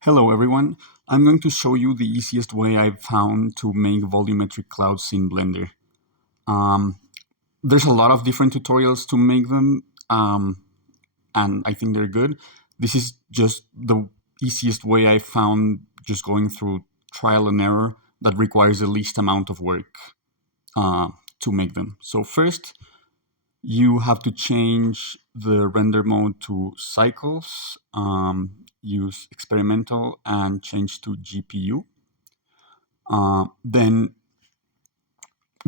Hello everyone, I'm going to show you the easiest way I've found to make volumetric clouds in Blender. There's a lot of different tutorials to make them, and I think they're good. This is just the easiest way I found, just going through trial and error that requires the least amount of work to make them. So first, you have to change the render mode to cycles, use experimental, and change to GPU. Then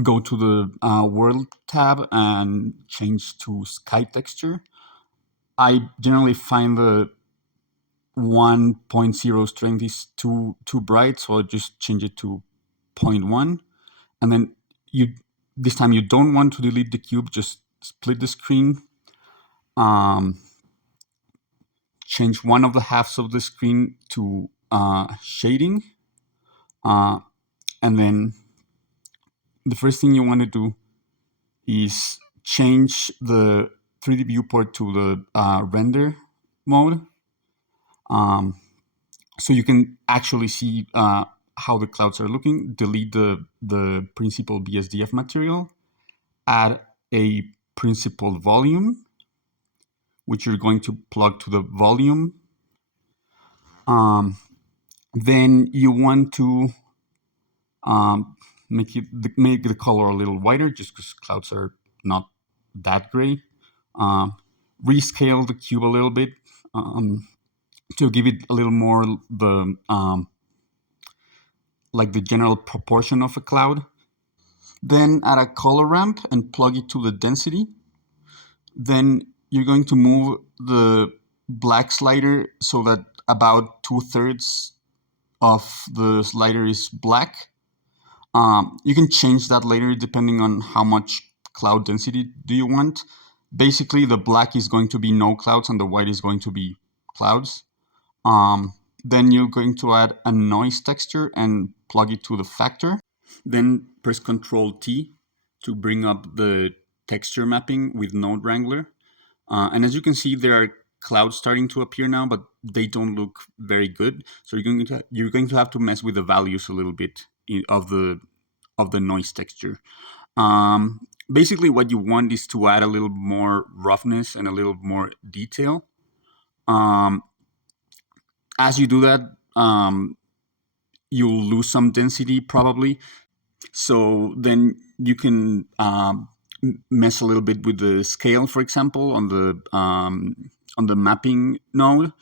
go to the world tab and change to sky texture. I generally find the 1.0 strength is too bright, so I'll just change it to 0.1. And then this time you don't want to delete the cube, just split the screen. Change one of the halves of the screen to shading. And then the first thing you want to do is change the 3D viewport to the render mode. So you can actually see how the clouds are looking. Delete the principal BSDF material. Add a principal volume, which you're going to plug to the volume. Then you want to make the color a little whiter, just because clouds are not that gray. Rescale the cube a little bit to give it a little more the like the general proportion of a cloud. Then add a color ramp and plug it to the density. Then you're going to move the black slider so that about 2/3 of the slider is black. You can change that later depending on how much cloud density do you want. Basically, the black is going to be no clouds and the white is going to be clouds. Then you're going to add a noise texture and plug it to the factor. Then press Ctrl T to bring up the texture mapping with Node Wrangler. And as you can see, there are clouds starting to appear now, but they don't look very good. So you're going to have to mess with the values a little bit of the noise texture. Basically, what you want is to add a little more roughness and a little more detail. As you do that, you'll lose some density probably. So then you can mess a little bit with the scale, for example, on the mapping node,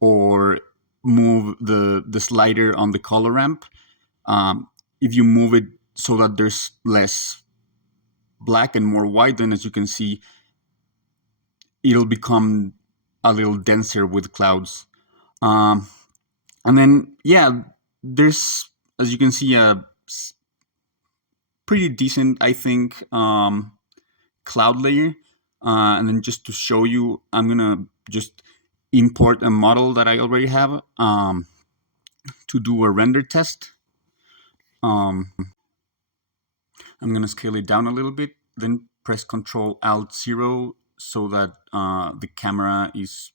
or move the slider on the color ramp. If you move it so that there's less black and more white, then as you can see, it'll become a little denser with clouds. And then, yeah, there's, as you can see, a pretty decent, I think, cloud layer. And then just to show you, I'm gonna just import a model that I already have to do a render test. I'm gonna scale it down a little bit, then press Ctrl-Alt-0 so that the camera is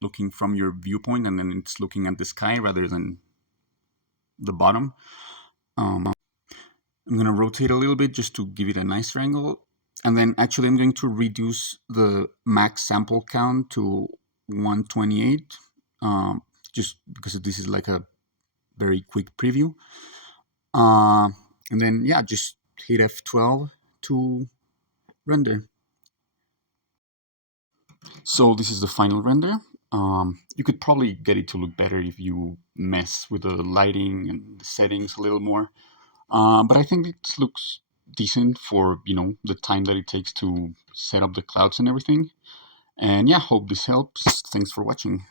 looking from your viewpoint and then it's looking at the sky rather than the bottom. I'm gonna rotate a little bit just to give it a nicer angle. And then actually I'm going to reduce the max sample count to 128, just because this is like a very quick preview. And then, yeah, just hit F12 to render. So this is the final render. You could probably get it to look better if you mess with the lighting and the settings a little more. But I think it looks decent for, the time that it takes to set up the clouds and everything. And yeah, hope this helps. Thanks for watching.